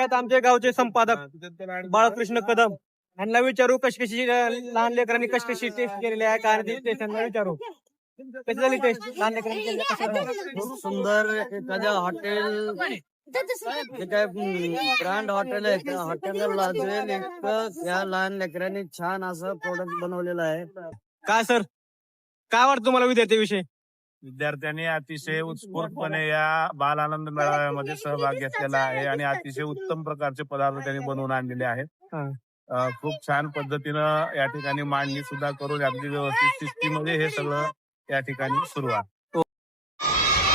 आहेत आमचे गावचे संपादक. बाळकृष्ण कदम. यांना विचारू कशी कशी लहान लेकरांनी कशी कशी टेस्ट केलेली आहे काय ते त्यांना विचारू. कशी झाली टेस्ट लहान लेकरांनी? खूप सुंदर एखाद्या हॉटेल हे काय ब्रँड हॉटेल आहे. त्या हॉटेलला लाजवेल इतकं या लहान लेकरांनी छान असं प्रोडक्ट बनवलेलं आहे. काय सर काय वाटतं तुम्हाला विद्यार्थ्याविषयी विद्यार्थ्यांनी अतिशय उत्स्फूर्तपणे या बाल आनंद मेळाव्यामध्ये सहभाग घेतलेला आहे आणि अतिशय उत्तम प्रकारचे पदार्थ त्यांनी बनवून आणलेले आहेत. खूप छान पद्धतीनं या ठिकाणी मांडणी सुद्धा करून अगदी व्यवस्थित शिस्तीमध्ये हे सगळं या ठिकाणी सुरू आहे.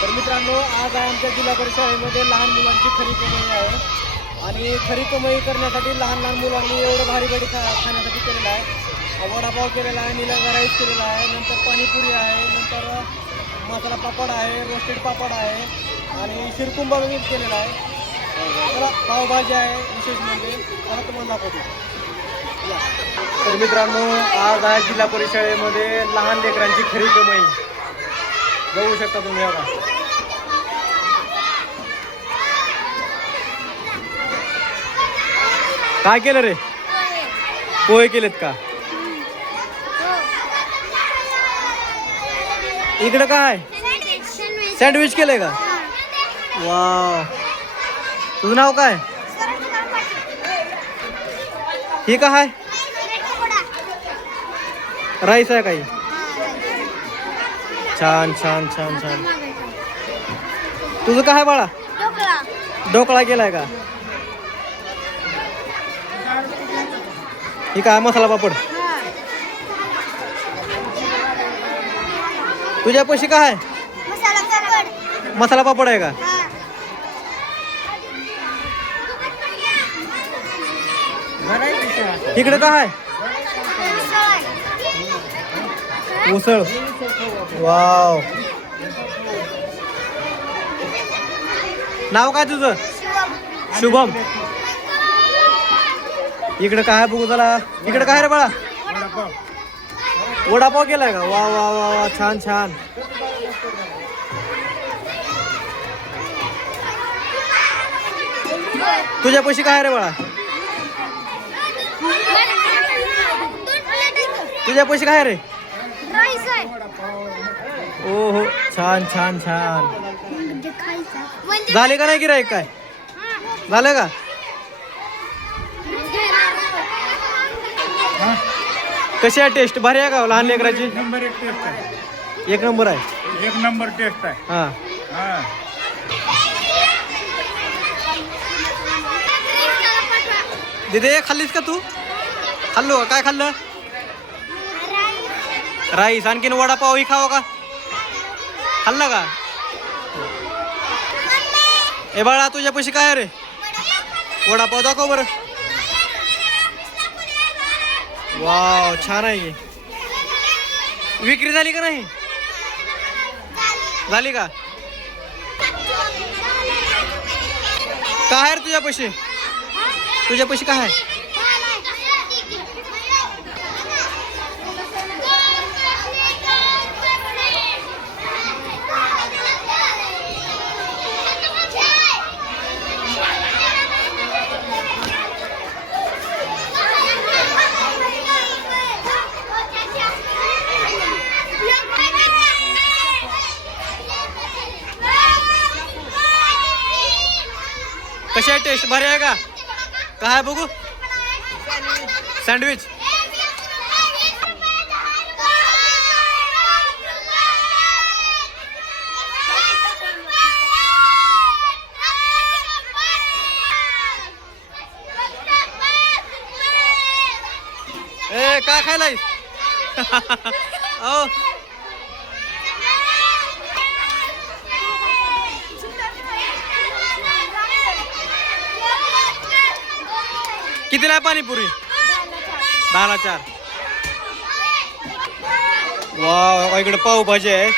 तर मित्रांनो आज आहे आमच्या जिल्हा परिषद शाळेमध्ये लहान मुलांची खरी कमाई आहे आणि खरी कमाई करण्यासाठी लहान लहान मुलांनी एवढं भारी भारी खाण्यासाठी केलेलं आहे. वडापाव केलेला आहे निलंगा राईस केलेला आहे नंतर पाणीपुरी आहे नंतर मसाला पापड आहे रोस्टेड पापड आहे आणि शिरकुंबा वगैरे केलेला आहे. त्याला पावभाजी आहे विशेष म्हणजे मला तुम्हाला दाखवतो. तर मित्रांनो आज आहे जिल्हा परिषदेमध्ये लहान लेकरांची खरी कमाई. बघू शकता तुम्ही आता. काय केलं रे? पोहे केलेत का? इकडं काय? सँडविच केलंय का? वा तुझं नाव काय? ही का आहे राईस आहे काही? छान छान छान छान. तुझं काय आहे बाळा? ढोकळा केलाय का? ही काय मसाला पापड. तुझ्या पैसे काय मसाला पापड. मसाला पापड आहे का? इकडे काय आहे? उसळ. वाव. नाव काय तुझं? शुभम. इकडे काय बघू चला इकडे काय रे बाळा? वडापाव केलाय का? वा वा वा वा छान छान. तुझ्या पैसे काय रे बाळा? तुझ्या पैसे काय रे? ओ हो छान छान छान. झाले का नाही गिरायक काय? झालं का? कशी आहे टेस्ट? भारी आहे का लहान लेकराची? नंबर एक टेस्ट आहे. एक नंबर आहे. एक नंबर टेस्ट आहे. हा. हा. दिदे खाल्लीस का तू? खाल्लो. का काय खाल्लं? राईस. आणखीन वडापाव ही खावं का? खाल्लं का? ए बाळा तुझ्या पैसे काय आहे रे? वडापाव दाखव बरं. वाव छान आहे विक्री झाली का नाही? झाली का? काय आहे तुझ्या पैसे तुझ्या पैसे काय आहे? टेस्ट भारी आहे का काय बघू सँडविच ए काय खायला कितीला आहे पाणीपुरी? दहाला चार. वा इकडे पावभाजी आहे.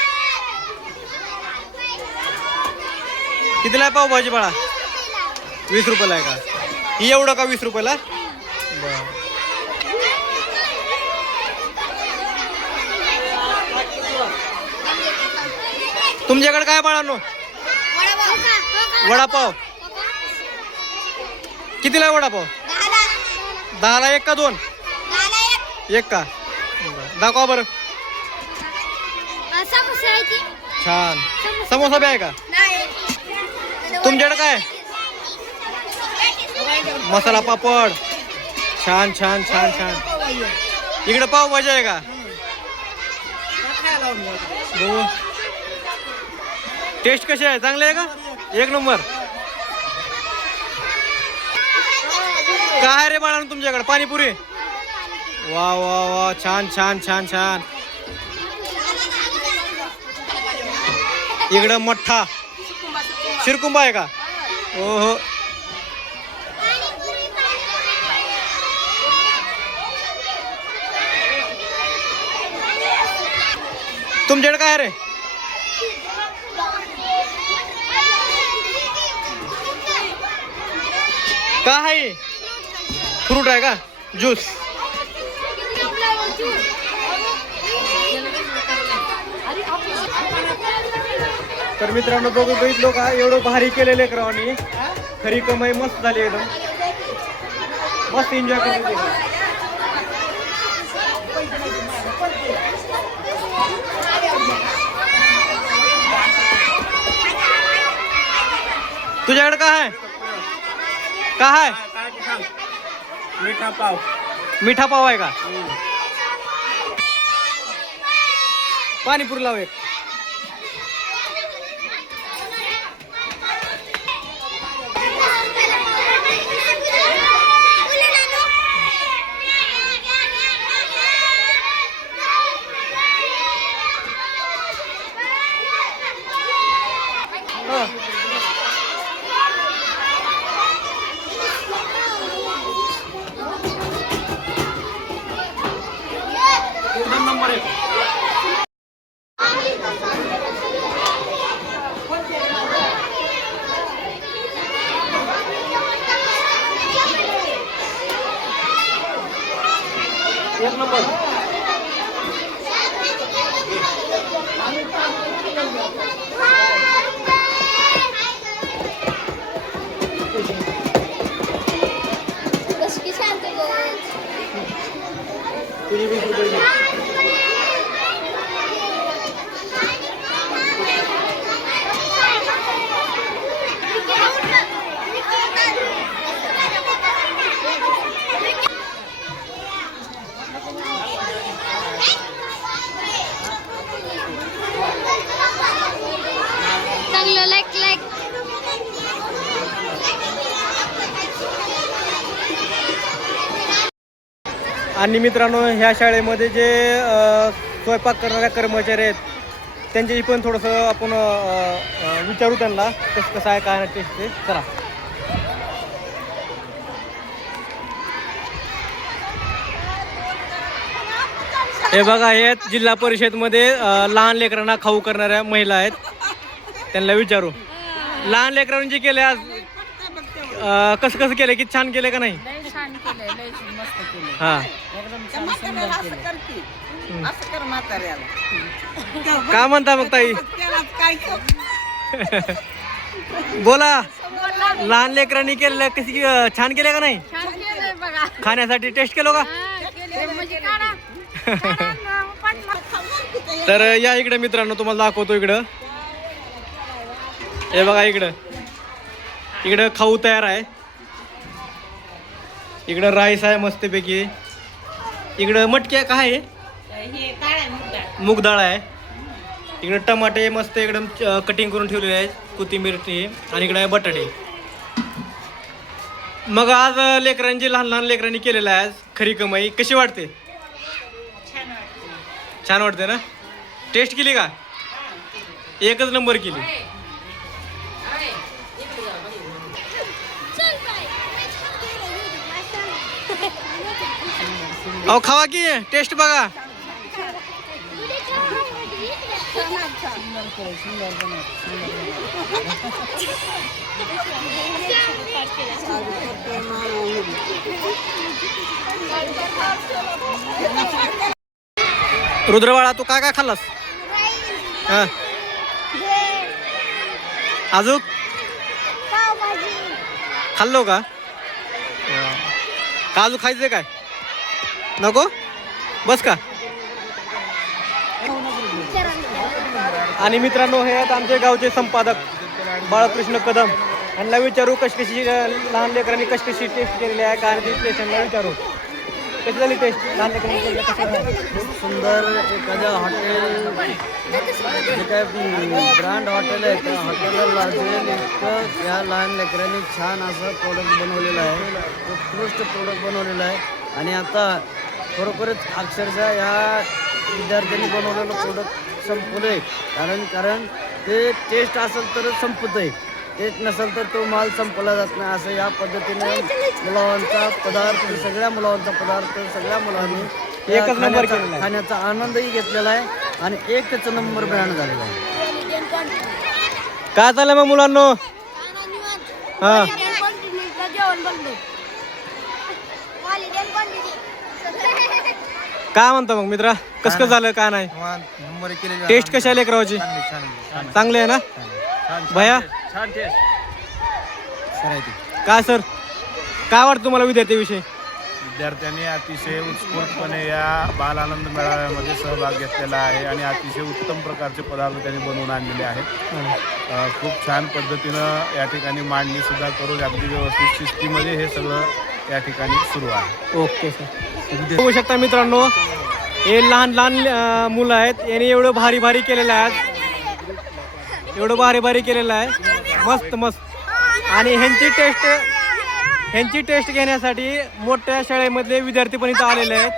कितीला आहे पावभाजी बाळा? वीस रुपयाला आहे का? ही एवढं का वीस रुपयाला? बरं तुमच्याकडे काय बाळांनो? वडापाव. कितीला वडापाव? दहाला एक का दोन? एक. का? बरं. दाखवा बरं छान. समोसा. बी आहे का? तुमच्याकडे काय? मसाला पापड. छान छान छान छान. इकडे पाव भाजी आहे का? टेस्ट कशी आहे? चांगली आहे का? एक नंबर. काय आहे रे बाळा तुमच्याकडे? पाणीपुरी? वा वा वा. छान छान छान छान. इकडं मठ्ठा. शिरकुंबा आहे का? हो हो तुमच्याकडे काय आहे रे? काय आहे? फ्रूट आहे का? ज्यूस. तर मित्रांनो बघू बघितलो का एवढं भारी केलेले आहे क्रवानी खरी कमाई मस्त झाली एकदम. मस्त एन्जॉय करतो तुझ्याकडे काय आहे? काय आहे? मिठा पाव. मिठा पाव आहे का? पाणीपुरी लाव एक एकदम नंबर एक एक नंबर कशी शांत बस. तुझी वीस रुपये घे. चांगलं लाईक लाईक आणि मित्रांनो ह्या शाळेमध्ये जे स्वयंपाक करणाऱ्या कर्मचारी आहेत त्यांच्याशी पण थोडंसं आपण विचारू त्यांना कसं कसं आहे काय टेस्ट ते. करा हे बघा हे आहेत जिल्हा परिषदमध्ये लहान लेकरांना खाऊ करणाऱ्या महिला आहेत. त्यांना विचारू. लहान लेकरांनी जे केले आज कसं कसं केलं की छान केलं का नाही? हा. एकदम छान सुंदर. असं कर म्हाताऱ्याला. का म्हणता मग ताई? त्याला काय कर बोला. लहान लेकरांनी केलेलं कशी अं, छान केलं का नाही? छान केलंय बघा. खाण्यासाठी टेस्ट केलो का? हा, म्हणजे. तर या इकडे मित्रांनो तुम्हाला दाखवतो इकडं. हे बघा इकडं. इकडं खाऊ तयार आहे. इकडं राईस आहे मस्तपैकी. इकडं मटके काय आहे? हे मूग डाळ. आहे. इकडे टमाटे मस्त एकदम कटिंग करून ठेवलेले आहेत. कोथिंबीर आणि इकडे आहे बटाटे. मग आज लेकरांची लहान लहान लेकरांनी केलेलं आहे आज. खरी कमाई. कशी वाटते? छान वाटते. ना? टेस्ट केली का? एकच नंबर केली. अहो खावा की टेस्ट बघा. रुद्रवाळा तू काय काय खाल्लास? हा. अजून खाल्लो का? काजू खायचं काय? नको? बस का? आणि मित्रांनो हे आहेत आमचे गावचे संपादक बाळकृष्ण कदम. यांना विचारू कशी कशी लहान लेकरांनी कशी कशी टेस्ट केलेली आहे कारण ते स्टेशनला विचारू. कशी झाली टेस्ट लहान लेकरांनी खूप सुंदर एखाद्या हॉटेल जे काय ब्रँड हॉटेल आहे त्या हॉटेलला इतकं या लहान लेकरांनी छान असं प्रोडक्ट बनवलेलं आहे. उत्कृष्ट प्रोडक्ट बनवलेलं आहे. आणि आता खरोखरच अक्षरशः या विद्यार्थ्यांनी बनवलेलं प्रोडक्ट संपलं आहे कारण कारण ते टेस्ट असेल तरच संपत आहे टेस्ट नसेल तर तो माल संपला जात नाही. असं या पद्धतीने मुलांचा पदार्थ सगळ्या मुलांचा पदार्थ सगळ्या मुलांनी एकच नंबर खाण्याचा- केलेला आहे. खाण्याचा आनंदही घेतलेला आहे आणि एक त्याचा नंबर ब्रँड झालेला आहे. काय चाललंय मग मुलांनो? हा. काय म्हणतो मग मित्रा? कसं कसं झालं काय नाही? नंबर टेस्ट कशा आहे लेकराची चांगली आहे ना? भया? छान काय सर काय वाटतं तुम्हाला विद्यार्थ्याविषयी? विद्यार्थ्यांनी अतिशय उत्स्फूर्तपणे या बाल आनंद मेळाव्यामध्ये सहभाग घेतलेला आहे आणि अतिशय उत्तम प्रकारचे पदार्थ त्यांनी बनवून आणलेले आहेत. खूप छान पद्धतीनं या ठिकाणी मांडणी सुद्धा करून अगदी व्यवस्थित शिस्तीमध्ये हे सगळं या ठिकाणी सुरू आहे. Okay sir. बघू शकता मित्रांनो हे लहान लहान मुलं आहेत. यांनी एवढं भारी भारी केलेलं आहे एवढं भारी भारी केलेलं आहे. मस्त मस्त. आणि ह्यांची टेस्ट ह्यांची टेस्ट घेण्यासाठी मोठ्या शाळेमधले विद्यार्थी पण इथं आलेले आहेत.